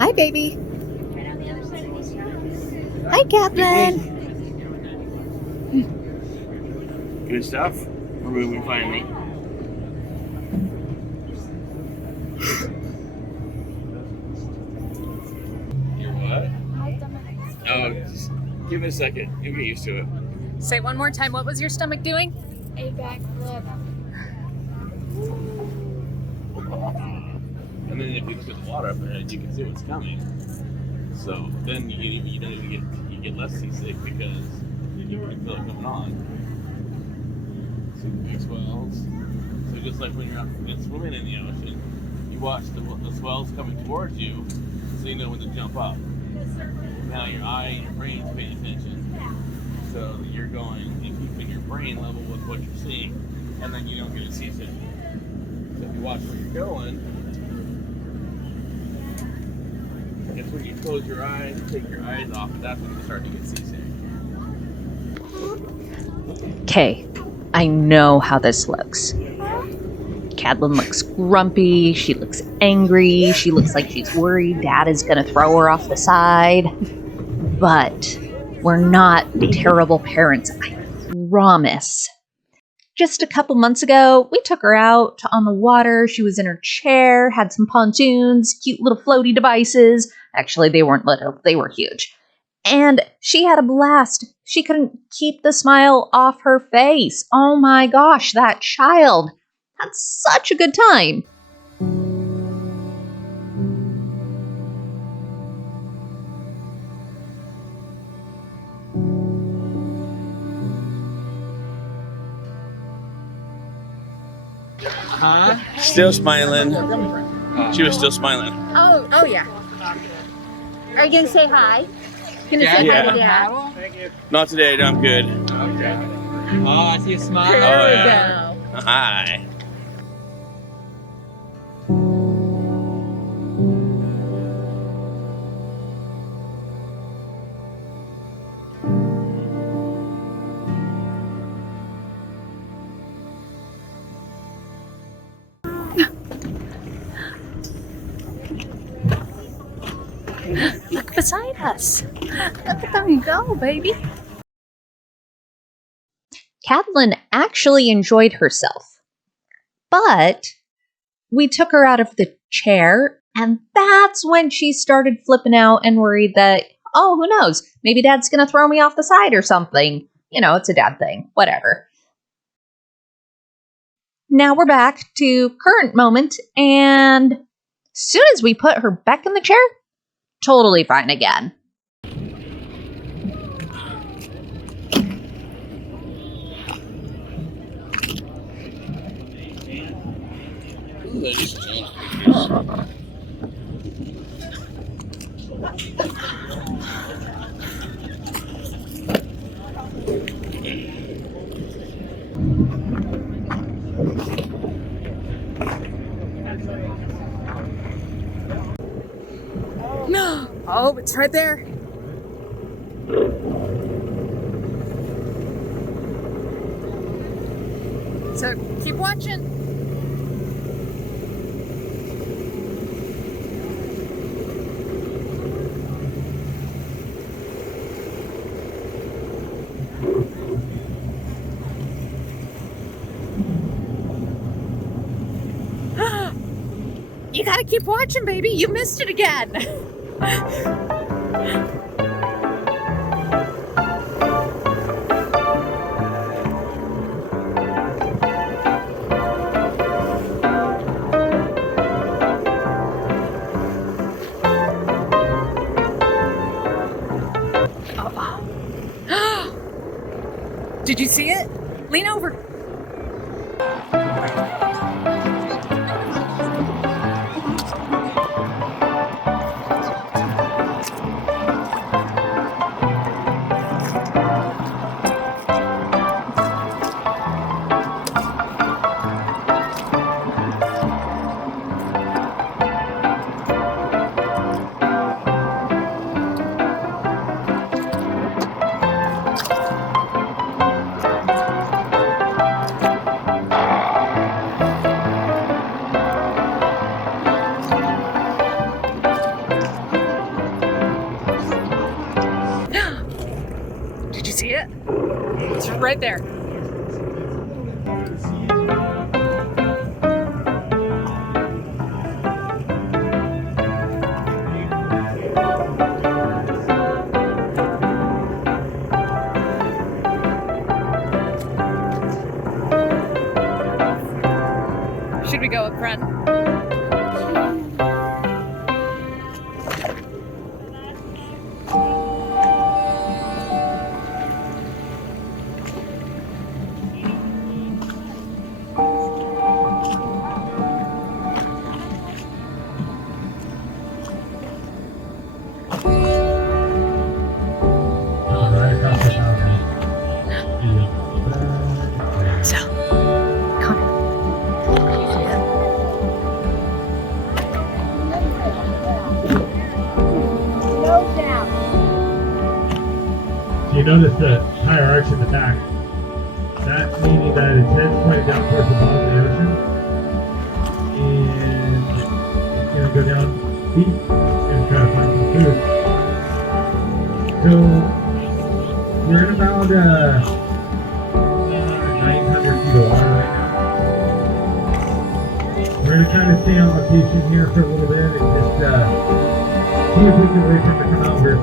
Hi, baby. Hi, Kadlin. Good stuff. We're moving finally. You're what? Oh, just give it a second. You'll get used to it. Say one more time. What was your stomach doing? A backflip. And then if you look at the water up ahead, you can see what's coming. So then you don't even get less seasick because you can feel it coming on. See the big swells. So just like when you're out swimming in the ocean, you watch the swells coming towards you, so you know when to jump up. Now your eye and your brain's paying attention, so that you're going and keeping your brain level with what you're seeing, and then you don't get a seasick. So if you watch where you're going, it's when you close your eyes, take your eyes off, and that's when you start to get seasick. Okay, I know how this looks. Kadlin looks grumpy, she looks angry, she looks like she's worried Dad is gonna throw her off the side. But we're not terrible parents, I promise. Just a couple months ago, we took her out on the water. She was in her chair, had some pontoons, cute little floaty devices. Actually, they weren't little, they were huge. And she had a blast. She couldn't keep the smile off her face. Oh my gosh, that child had such a good time. Huh? Still smiling. She was still smiling. Oh yeah. Are you gonna say hi? Gonna say Yeah. hi to Dad? Not today, no, I'm good. Okay. Oh, I see a smile. There Oh, we yeah. go. Hi. Look beside us. Look at them go, baby. Kadlin actually enjoyed herself. But we took her out of the chair, and that's when she started flipping out and worried that, oh, who knows, maybe Dad's gonna throw me off the side or something. You know, it's a dad thing, whatever. Now we're back to current moment, and as soon as we put her back in the chair, totally fine again. No. Oh, it's right there. So keep watching. You gotta keep watching, baby. You missed it again. Did you see it? Lean over. it? It's right there. Should we go up front? So, Connor. So you notice the higher arch in the back. That meaning that its head's pointed down towards the bottom of the ocean. And it's going to go down deep and try to find some food. So we're in about 900 feet of water right now. We're going to try to stay on location here for a little bit and just see if we can wait for him to come out. We're